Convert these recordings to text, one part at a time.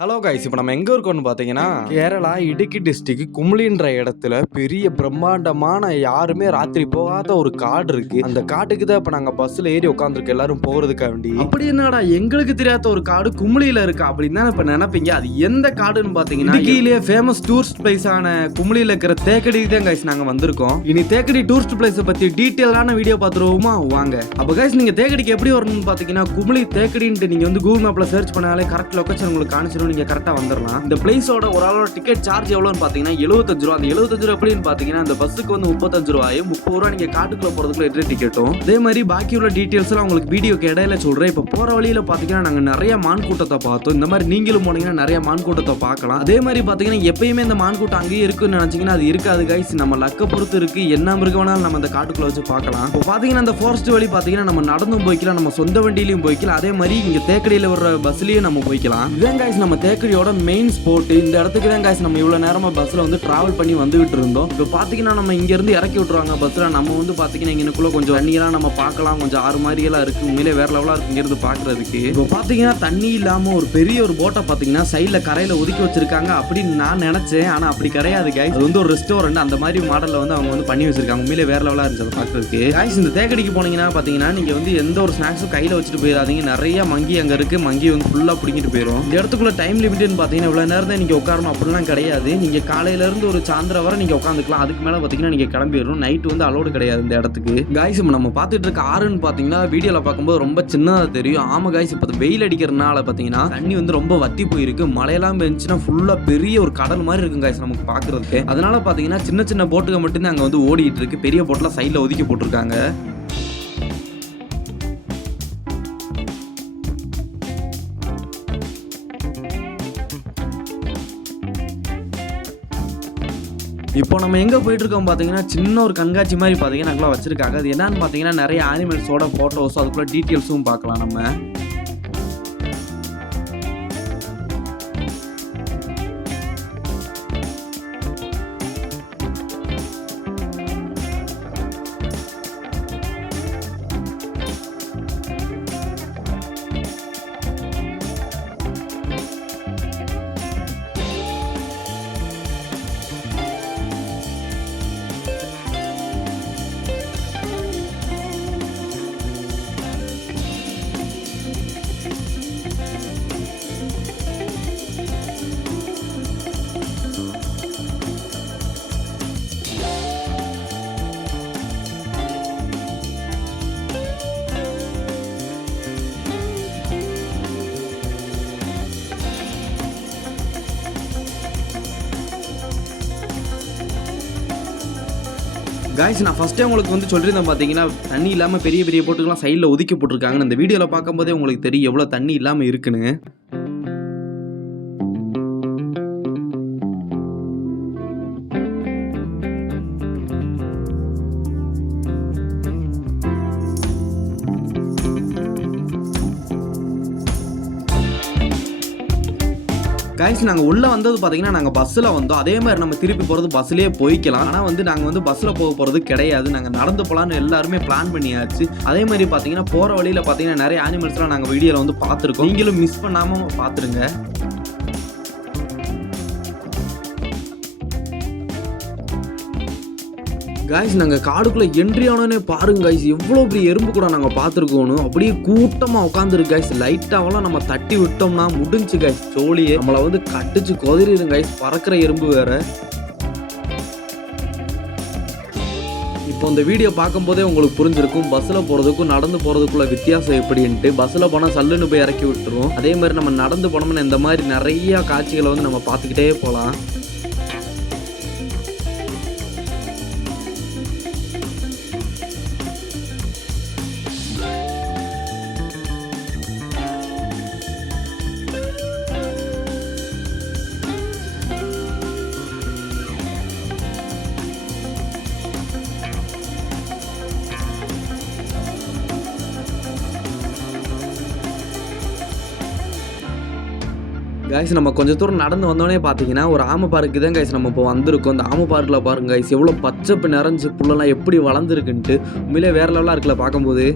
Hello guys, இப்போ நம்ம எங்க இருக்கோம்னு பார்த்தீங்கன்னா, கேரளா இடுக்கி டிஸ்ட்ரிக்ட் குமுளின்ற இடத்துல பெரிய பிரம்மாண்டமான யாருமே ராத்திரி போகாத ஒரு காடு இருக்கு. அந்த காட்டுக்கு தான் இப்போ நாங்கள் பஸ்ஸில் ஏறி உட்காந்துருக்கோம் எல்லாரும் போகிறதுக்காக வேண்டி. அப்படி என்னடா எங்களுக்கு தெரியாத ஒரு காடு குமுளியில் இருக்கா அப்படின்னு தான் இப்போ நினைப்பீங்க. அது எந்த காடுன்னு பார்த்தீங்கன்னா, இடுக்கியிலேயே ஃபேமஸ் டூரிஸ்ட் பிளேஸான குமுளியில் இருக்கிற தேக்கடிக்கு தான் கைஸ் நாங்கள் வந்திருக்கோம். இனி தேக்கடி டூரிஸ்ட் பிளேஸை பற்றி டீட்டெயிலான வீடியோ பார்த்துருவோமா வாங்க. அப்போ கைஸ் நீங்கள் தேக்கடிக்கு எப்படி வரணும்னு பார்த்தீங்கன்னா, குமுளி தேக்கடின்ட்டு நீங்கள் வந்து கூகுள் மேப்பில் சர்ச் பண்ணாலே கரெக்ட் லொக்கேஷன் உங்களுக்கு காணிச்சிடும். நீங்க கரெக்டா வந்துடலாம். இந்த பிளேஸோட ஒரு ஆளோட டிக்கெட் சார்ஜ் எவ்வளவுன்னு பாத்தீங்கன்னா 75 ரூபா. அந்த 75 ரூபா எப்படின்னு பாத்தீங்கன்னா, அந்த பஸ்ஸுக்கு வந்து 35 ரூபாயும் 30 ரூபா நீங்க காட்டுக்குள்ள போறதுக்குள்ள என்ட்ரி டிக்கெட்டும். அதே மாதிரி பாக்கி உள்ள டீடைல்ஸ் எல்லாம் உங்களுக்கு வீடியோக்கு இடையில சொல்றேன். இப்ப போற வழியில பாத்தீங்கன்னா நாங்க நிறைய மான் கூட்டத்தை பார்த்தோம். இந்த மாதிரி நீங்களும் போனீங்கன்னா நிறைய மான் கூட்டத்தை பார்க்கலாம். அதே மாதிரி பாத்தீங்கன்னா எப்பயுமே இந்த மான் கூட்டம் அங்கேயே இருக்குன்னு நினைச்சீங்கன்னா அது இருக்காது கைஸ். நம்ம லக்க பொறுத்து இருக்கு. என்ன மிருகம் வேணாலும் நம்ம அந்த காட்டுக்குள்ள வச்சு பார்க்கலாம். இப்போ பாத்தீங்கன்னா அந்த ஃபாரஸ்ட் வழி பாத்தீங்கன்னா நம்ம நடந்தும் போய்க்கலாம், நம்ம சொந்த வண்டியிலையும் போய்க்கலாம். அதே மாதிரி இங்க தேக்கடியில வர்ற பஸ்லயும் நம்ம போய்க்கலாம். இதான் கைஸ் நம்ம தேக்கடியோட மெயின் ஸ்பாட். இந்த இடத்துக்கு தான் கைஸ் நம்ம இவ்வளவு நேரமா பஸ்ல வந்து டிராவல் பண்ணி வந்துகிட்டு இருந்தோம். இப்போ பாத்தீங்கன்னா நம்ம இங்க இருந்து இறக்கி விட்டுருவாங்க பஸ்ல. நம்ம வந்து பாத்தீங்கன்னா இங்கனுக்குள்ள கொஞ்சம் தண்ணியெல்லாம் நம்ம பார்க்கலாம். கொஞ்சம் ஆறு மாதிரி எல்லாம் இருக்கு. உண்மையிலே வேற லெவலா இருக்கு இங்க இருந்து பாக்குறதுக்கு. இப்போ பாத்தீங்கன்னா தண்ணி இல்லாம ஒரு பெரிய ஒரு போட்டை பாத்தீங்கன்னா சைட்ல கரையில ஒதுக்கி வச்சிருக்காங்க அப்படின்னு நான் நினைச்சேன். ஆனா அப்படி கிடையாது கைஸ். அது வந்து ஒரு ரெஸ்டாரண்ட் அந்த மாதிரி மாடல்ல வந்து அவங்க வந்து பண்ணி வச்சிருக்காங்க. உண்மையிலே வேற லெவலா இருந்துச்சு அதை பாக்குறதுக்கு. கைஸ் இந்த தேக்கடிக்கு போனீங்கன்னா பாத்தீங்கன்னா நீங்க வந்து எந்த ஒரு ஸ்நாக்ஸும் கையில வச்சுட்டு போயிடாதீங்க. நிறைய மங்கி அங்க இருக்கு. மங்கி வந்து ஃபுல்லா பிடிக்கிட்டு போயிடும். இந்த இடத்துக்குள்ள டைம் லிமிட்னு பாத்தீங்கன்னா இவ்வளவு நேரம் தான் நீங்க உட்காரணும் அப்படிலாம் கிடையாது. நீங்க காலையில இருந்து ஒரு சாயந்தரம் வரை நீங்க உட்காந்துக்கலாம். அதுக்கு மேல பாத்தீங்கன்னா நீங்க கிளம்பிடணும். நைட் வந்து அலோடு கிடையாது இந்த இடத்துக்கு. கைஸ் நம்ம பார்த்துட்டு இருக்க ஆறுன்னு பாத்தீங்கன்னா வீடியோல பார்க்கும்போது ரொம்ப சின்னதா தெரியும். ஆமா கைஸ், இப்போ வெயில் அடிக்கிறதுனால பாத்தீங்கன்னா தண்ணி வந்து ரொம்ப வத்தி போயிருக்கு. மழையெல்லாம் பெஞ்சுன்னா ஃபுல்லா பெரிய ஒரு கடல் மாதிரி இருக்கும் கைஸ் நமக்கு பாக்குறதுக்கு. அதனால பாத்தீங்கன்னா சின்ன சின்ன போட்டுகள் மட்டும்தான் அங்க வந்து ஓடிட்டு இருக்கு. பெரிய போட்லாம் சைட்ல ஒதுக்கி போட்டிருக்காங்க. இப்போ நம்ம எங்கே போயிட்டு இருக்கோம் பார்த்தீங்கன்னா சின்ன ஒரு கண்காட்சி மாதிரி பார்த்தீங்கன்னா அங்கெல்லாம் வச்சிருக்காங்க. அது என்னன்னு பார்த்தீங்கன்னா நிறைய அனிமல்ஸோட ஃபோட்டோஸ் அதுக்குள்ள டீட்டெயில்ஸும் பார்க்கலாம் நம்ம. கைஸ் நான் ஃபஸ்ட்டே உங்களுக்கு வந்து சொல்லியிருந்தேன் பார்த்தீங்கன்னா தண்ணி இல்லாமல் பெரிய பெரிய போட்டுக்கெல்லாம் சைடில் ஒதுக்கி போட்டிருக்காங்கன்னு. இந்த வீடியோவில் பார்க்கும்போதே உங்களுக்கு தெரியும் எவ்வளோ தண்ணி இல்லாமல் இருக்குன்னு. கைஸ் நாங்கள் உள்ளே வந்தது பார்த்தீங்கன்னா நாங்கள் பஸ்ஸில் வந்தோம். அதே மாதிரி நம்ம திருப்பி போகிறது பஸ்லேயே போய்க்கலாம். ஆனால் வந்து நாங்கள் வந்து பஸ்ஸில் போக போகிறது கிடையாது. நாங்கள் நடந்து போகலான்னு எல்லாருமே பிளான் பண்ணியாச்சு. அதே மாதிரி பார்த்தீங்கன்னா போகிற வழியில் பார்த்தீங்கன்னா நிறைய அனிமல்ஸ்லாம் நாங்கள் வீடியோவில் வந்து பார்த்துருக்கோம். நீங்களும் மிஸ் பண்ணாமல் பார்த்துருங்க. கைஸ் நாங்கள் காடுக்குள்ளே என்ட்ரி ஆனோடனே பாருங்க கைஸ் எவ்வளோ பெரிய எறும்பு கூட நாங்கள் பார்த்துருக்கோன்னு. அப்படியே கூட்டமாக உட்காந்துருக்கு கைஸ். லைட்டாகலாம் நம்ம தட்டி விட்டோம்னா முடிஞ்சு கைஸ் சோழியே. நம்மளை வந்து கட்டிச்சு கொதிரிடும் கைஸ். பறக்கிற எறும்பு வேற. இப்போ இந்த வீடியோ பார்க்கும்போதே உங்களுக்கு புரிஞ்சிருக்கும் பஸ்ஸில் போகிறதுக்கும் நடந்து போகிறதுக்குள்ள வித்தியாசம் எப்படின்ட்டு. பஸ்ஸில் போனால் சல்லுன்னு போய் இறக்கி விட்டுரும். அதே மாதிரி நம்ம நடந்து போனோம்னா இந்த மாதிரி நிறைய காட்சிகளை வந்து நம்ம பார்த்துக்கிட்டே போகலாம். கைஸ் நம்ம கொஞ்சம் தூரம் நடந்து வந்தோடனே பார்த்தீங்கன்னா ஒரு ஆமை பார்க்கு தான் கைஸ் நம்ம இப்போ வந்திருக்கோம். இந்த ஆமை பார்க்கில் பாருங்க கைஸ் எவ்வளோ பச்சைப்பு நிறைஞ்சு புல்லெல்லாம் எப்படி வளர்ந்துருக்குன்ட்டு. உண்மையிலே வேற லெவலாக இருக்குல்ல பார்க்கும்போது.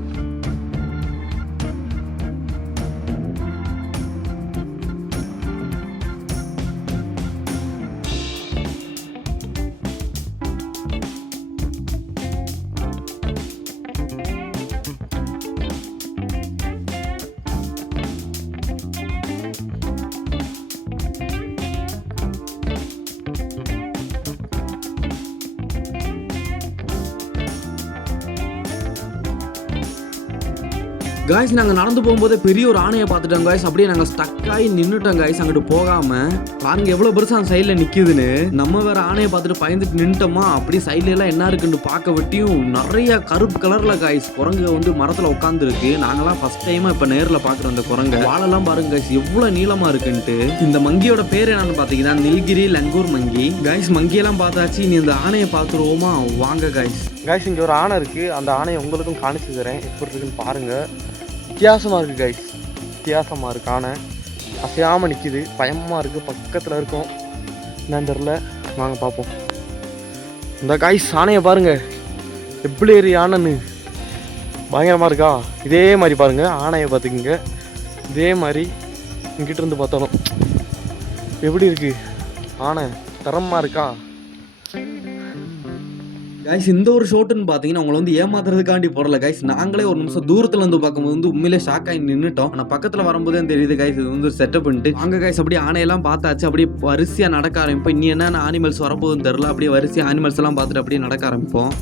காய்ஸ் நாங்கள் நடந்து போகும்போதே பெரிய ஒரு ஆணையை பார்த்துட்டோம் காய்ஸ். அப்படியே நாங்கள் ஸ்டக் ஆகி நின்றுட்டோம் காய்ஸ். அங்கிட்டு போகாம பாருங்க எவ்வளோ பெருசாக அந்த சைடில் நிற்கிதுன்னு. நம்ம வேற ஆணையை பார்த்துட்டு பயந்துட்டு நின்றுட்டோமா. அப்படியே சைட்ல எல்லாம் என்ன இருக்குன்னு பார்க்க வெட்டியும் நிறைய கருப்பு கலர்ல காய்ஸ் குரங்கு வந்து மரத்தில் உட்காந்துருக்கு. நாங்களாம் ஃபர்ஸ்ட் டைமா இப்போ நேரில் பார்க்குறோம் அந்த குரங்கை. வாழெல்லாம் பாருங்க காய்ஸ் எவ்வளோ நீளமா இருக்குன்ட்டு. இந்த மங்கியோட பேர் என்னன்னு பார்த்தீங்கன்னா நில்கிரி லங்கூர் மங்கி. காய்ஸ் மங்கியெல்லாம் பார்த்தாச்சு. நீ இந்த ஆணையை பார்த்துருவோமா வாங்க காய்ஸ். காய்ஸ் இங்கே ஒரு ஆணை இருக்குது. அந்த ஆணையை உங்களுக்கும் காணிச்சு தரேன் எப்படி இருக்குன்னு பாருங்கள். வித்தியாசமாக இருக்குது காய்ஸ், வித்தியாசமாக இருக்குது. ஆணை அசையாமல் நிற்கிது, பயமாக இருக்குது. பக்கத்தில் இருக்கும் என்னன்னு தெரில, வாங்க பார்ப்போம். இந்த காய்ஸ் ஆணையை பாருங்கள் எப்படி ஏறி ஆனைன்னு பயங்கரமாக இருக்கா. இதே மாதிரி பாருங்கள் ஆணையை பார்த்துக்குங்க. இதே மாதிரி இங்கிட்ட இருந்து பார்த்தாலும் எப்படி இருக்குது ஆனை, தரமாக இருக்கா. கைஸ் இந்த ஒரு ஷோட்டுன்னு பார்த்தீங்கன்னா உங்களை வந்து ஏமாத்துறதுக்காண்டி போடல கைஸ். நாங்களே ஒரு நிமிஷம் தூரத்துல இருந்து பார்க்கும்போது வந்து உண்மையிலே ஷாக் ஆகி நின்றுட்டோம். ஆனால் பக்கத்தில் வரும்போதே தெரியுது கைஸ் இது வந்து ஒரு செட்டப் பண்ணிட்டு. அங்கே கைஸ் அப்படியே ஆணையெல்லாம் பார்த்தாச்சு. அப்படியே வரிசையாக நடக்க ஆரம்பிப்போம். இன்னும் என்னென்ன அனிமல்ஸ் வரப்போகுதுன்னு தெரில. அப்படியே வரிசையாக அனிமல்ஸ் எல்லாம் பார்த்துட்டு அப்படியே நடக்க ஆரம்பிப்போம்.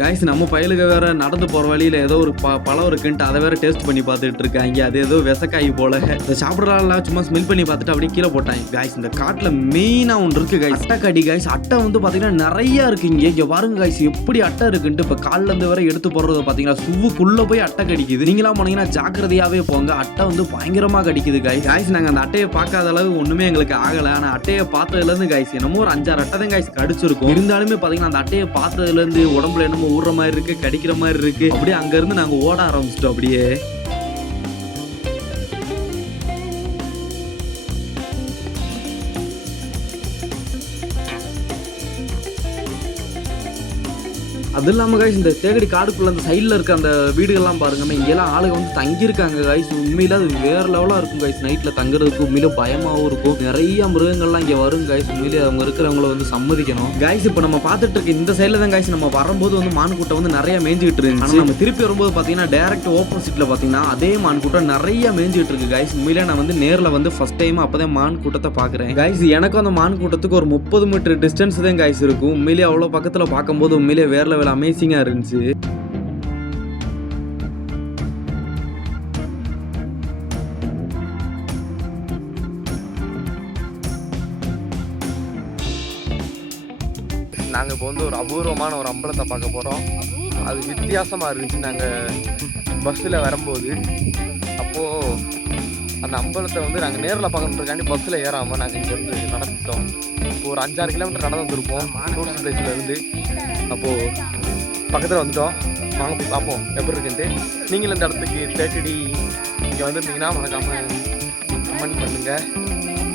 கைஸ் நம்ம பயலுக்கு வேற நடந்து போகிற வழியில் ஏதோ ஒரு பழம் இருக்குன்ட்டு அதை வேற டேஸ்ட் பண்ணி பார்த்துட்டு இருக்காங்க. அது ஏதோ விசக்காய் போல. இந்த சாப்பிட்றாலாம் சும்மா ஸ்மெல் பண்ணி பார்த்துட்டு அப்படியே கீழே போட்டாங்க. கைஸ் இந்த காட்டில் மெயினாக ஒன்று இருக்குது கைஸ், அட்டைக்கடி கைஸ். அட்டை வந்து பார்த்தீங்கன்னா நிறையா இருக்குங்க. இங்கே பாருங்க கைஸ் எப்படி அட்டை இருக்குன்ட்டு. இப்போ காலில் இருந்து வர எடுத்து போடுறது பார்த்தீங்கன்னா சுவுக்குள்ளே போய் அட்டை கடிக்குது. நீங்களாம் போனீங்கன்னா ஜாக்கிரதையாகவே போங்க, அட்டை வந்து பயங்கரமாக கடிக்குது கைஸ். கைஸ் நாங்கள் அந்த அட்டையை பார்க்காத அளவு ஒன்றுமே எங்களுக்கு ஆகலை. ஆனால் அட்டையை பார்த்ததுலேருந்து கைஸ் என்னமோ ஒரு 5-6 அட்டை தான் கைஸ் கடிச்சிருக்கும். இருந்தாலுமே பார்த்தீங்கன்னா அந்த அட்டையை பார்த்ததுலேருந்து உடம்புல என்னமோ ஊறுற மாதிரி இருக்கு, கடிக்கிற மாதிரி இருக்கு. அப்படியே அங்க இருந்து நாங்க ஓட ஆரம்பிச்சிட்டோம். அப்படியே அது இல்லாமல் காய்ஸ் இந்த தேகடி காடுக்குள்ள அந்த சைடில் இருக்க அந்த வீடுகள்லாம் பாருங்க. இங்கெல்லாம் ஆளுங்க வந்து தங்கியிருக்காங்க காய்ஸ். உண்மையில அது வேற லெவலாக இருக்கும் காய்ஸ். நைட்டில் தங்குறதுக்கு உண்மையில பயமாகவும் இருக்கும். நிறைய மிருகங்கள்லாம் இங்கே வரும் காய்ஸ். உண்மையிலே அவங்க இருக்கிறவங்கள வந்து சம்மதிக்கணும் காய்ஸ். இப்போ நம்ம பார்த்துட்டு இருக்க இந்த சைடில் தான் காய்ஸ் நம்ம வரும்போது வந்து மான் கூட்டம் வந்து நிறைய மேய்ஞ்சிட்டு இருந்துச்சு. ஆனால் நம்ம திருப்பி வரும்போது பார்த்தீங்கன்னா டேரக்ட் ஆப்போசிட்ல பார்த்தீங்கன்னா அதே மான் கூட்டம் நிறைய மேய்ஞ்சிட்டு இருக்கு காய்ஸ். உண்மையிலே நான் வந்து நேரில் வந்து ஃபர்ஸ்ட் டைம் அப்போதான் மான் கூட்டத்தை பார்க்குறேன் காய்ஸ். எனக்கும் அந்த மான் கூட்டத்துக்கு ஒரு 30 மீட்டர் டிஸ்டன்ஸ் தான் காய்ஸ் இருக்கும். உண்மையிலே அவ்வளோ பக்கத்தில் பார்க்கும்போது உண்மையிலே வேற லெவல் அமேசிங்கா இருந்துச்சு. நாங்கள் இப்போ வந்து ஒரு அபூர்வமான ஒரு அம்பலத்தை பார்க்க போகிறோம். அது வித்தியாசமாக இருந்துச்சு. நாங்கள் பஸ்ஸில் வரும்போது அப்போது அந்த அம்பலத்தை வந்து நாங்கள் நேரில் பார்க்கறதுக்காண்டி பஸ்ஸில் ஏறாமல் நாங்கள் இங்கேருந்து நடந்துட்டோம். இப்போ ஒரு 5-6 கிலோமீட்டர் நடந்து வந்திருப்போம் டூரிஸ்ட் பிளேஸ்லேருந்து. அப்போது பக்கத்தில் வந்துட்டோம். வாங்க போய் பார்ப்போம் எப்படி இருக்குன்ட்டு. நீங்களும் இந்த இடத்துக்கு தேக்கடி இங்கே வந்துருந்தீங்கன்னா மறக்காமல் கமெண்ட் பண்ணுங்கள்.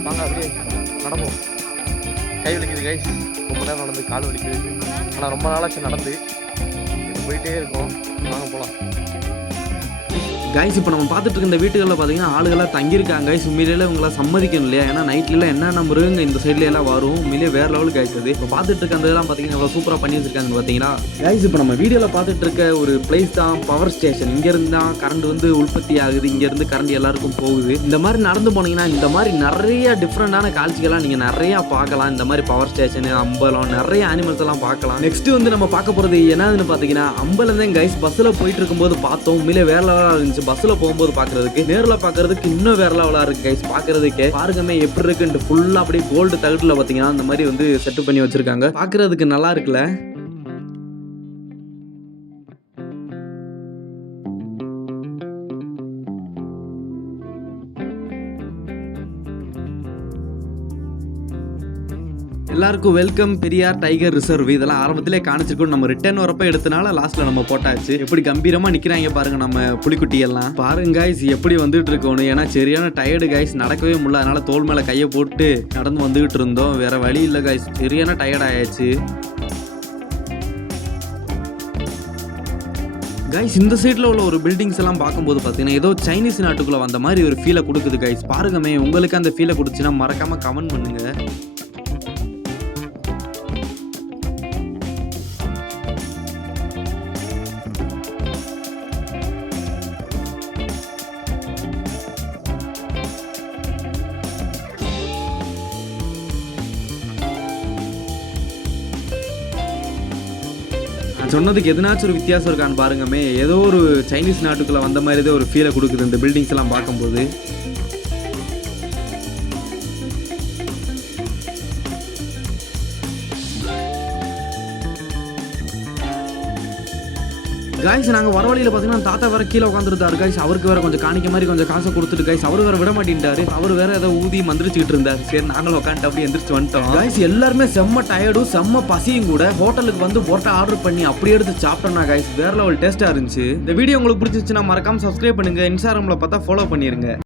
வாங்க அப்படியே நடப்போம். கை வலிக்குது கைஸ், ரொம்ப நேரம் நடந்து கால் வலிக்குது. ஆனால் ரொம்ப நாளாச்சு நடந்து போயிட்டே இருக்கோம். வாங்க போகலாம் கைஸ். இப்போ நம்ம பார்த்துட்டு இருக்க இந்த வீட்டுகளில் பார்த்தீங்கன்னா ஆளுகளாக தங்கியிருக்காங்க கைஸ். உண்மையிலே உங்களை சம்மதிக்கணும் இல்லையா? ஏன்னா நைட்லாம் என்னென்ன மிருகங்க இந்த சைட்ல எல்லாம் வரும். உண்மையிலே வேற லெவல் கைஸ். அது இப்போ பார்த்துட்டு இருக்க அந்த இதெல்லாம் பார்த்தீங்கன்னா எவ்வளோ சூப்பராக பண்ணி வச்சிருக்காங்கன்னு பார்த்தீங்கன்னா கைஸ். இப்போ நம்ம வீடியோவில் பார்த்துட்டு இருக்க ஒரு பிளேஸ் தான் பவர் ஸ்டேஷன். இங்கேருந்து தான் கரண்ட் வந்து உற்பத்தி ஆகுது. இங்கேருந்து கரண்ட் எல்லாருக்கும் போகுது. இந்த மாதிரி நடந்து போனீங்கன்னா இந்த மாதிரி நிறைய டிஃப்ரெண்டான காட்சிகள்லாம் நீங்கள் நிறையா பார்க்கலாம். இந்த மாதிரி பவர் ஸ்டேஷனு, அம்பலம், நிறைய அனிமல்ஸ் எல்லாம் பார்க்கலாம். நெக்ஸ்ட் வந்து நம்ம பார்க்க போகிறது என்னதுன்னு பார்த்தீங்கன்னா அம்பலம் தான் கைஸ். பஸ்ஸில் போயிட்டு இருக்கும்போது பார்த்தோம். உண்மையிலே வேற லெவலாக இருந்துச்சு. பஸ்ஸில் போகும்போது பார்க்கறதுக்கு, நேரில் பார்க்கறதுக்கு இன்னும் வேற லெவலாக இருக்கு கைஸ். பார்க்கறதுக்கே பாருங்கமே எப்படி இருக்குன்ட்டு. ஃபுல்லாக அப்படியே கோல்டு தகட்டில் பார்த்தீங்கன்னா அந்த மாதிரி வந்து செட் பண்ணி வச்சிருக்காங்க. பார்க்கறதுக்கு நல்லா இருக்குல்ல. எல்லாருக்கும் வெல்கம் பெரியார் டைகர் ரிசர்வ். இதெல்லாம் ஆரம்பத்திலே காணிச்சிருக்கோம். நம்ம ரிட்டர்ன் வரப்ப எடுத்தனால லாஸ்ட்ல நம்ம போட்டாச்சு. எப்படி கம்பீரமா நிக்கிறாங்க பாருங்க நம்ம புலிக்குட்டி எல்லாம். பாருங்க கைஸ் எப்படி வந்துட்டு இருக்கோன்னு. ஏன்னா சரியான டயர்டு கைஸ், நடக்கவே முடியல. அதனால தோல் மேல கையை போட்டு நடந்து வந்துகிட்டு இருந்தோம். வேற வழி இல்லை கைஸ், சரியான டயர்ட் ஆயாச்சு கைஸ். இந்த சைடில் உள்ள ஒரு பில்டிங்ஸ் எல்லாம் பார்க்கும்போது பார்த்தீங்கன்னா ஏதோ சைனீஸ் நாட்டுக்குள்ள வந்த மாதிரி ஒரு ஃபீலை கொடுக்குது கைஸ். பாருங்கமே, உங்களுக்கு அந்த ஃபீலை கொடுத்துச்சுன்னா மறக்காம கமெண்ட் பண்ணுங்க. சொன்னதுக்கு எதனாச்சும் ஒரு வித்தியாசம் இருக்கான்னு பாருங்கமே. ஏதோ ஒரு சைனீஸ் நாட்டுக்குள்ள வந்த மாதிரி ஒரு ஃபீலை கொடுக்குது இந்த பில்டிங்ஸ் எல்லாம் பார்க்கும்போது. கைஸ் நாங்கள் வர வழியில் பார்த்தீங்கன்னா தாத்தா வேற கீழே உட்காந்துருந்தாரு கைஸ். அவருக்கு வேற கொஞ்சம் காணிக்க மாதிரி கொஞ்சம் காசை கொடுத்துட்டு கைஸ் அவர் வேற விட மாட்டேன்ட்டாரு. அவர் வேற ஏதோ ஊதி மந்திரிச்சுக்கிட்டு இருந்தார். சரி நாங்களும் உட்காந்துட்டு அப்படியே எந்திரிச்சு வந்துட்டோம் கைஸ். எல்லாருமே செம்ம டயர்டும் செம்ம பசியும் கூட. ஹோட்டலுக்கு வந்து பொரோட்டா ஆர்டர் பண்ணி அப்படியே எடுத்து சாப்பிட்டோம்னா கைஸ் வேற லெவல் டேஸ்டா இருந்துச்சு. இந்த வீடியோ உங்களுக்கு பிடிச்சிருச்சுன்னா மறக்காம சப்ஸ்கிரைப் பண்ணுங்க. இன்ஸ்டாகிராம்ல பார்த்தா ஃபாலோ பண்ணிருங்க.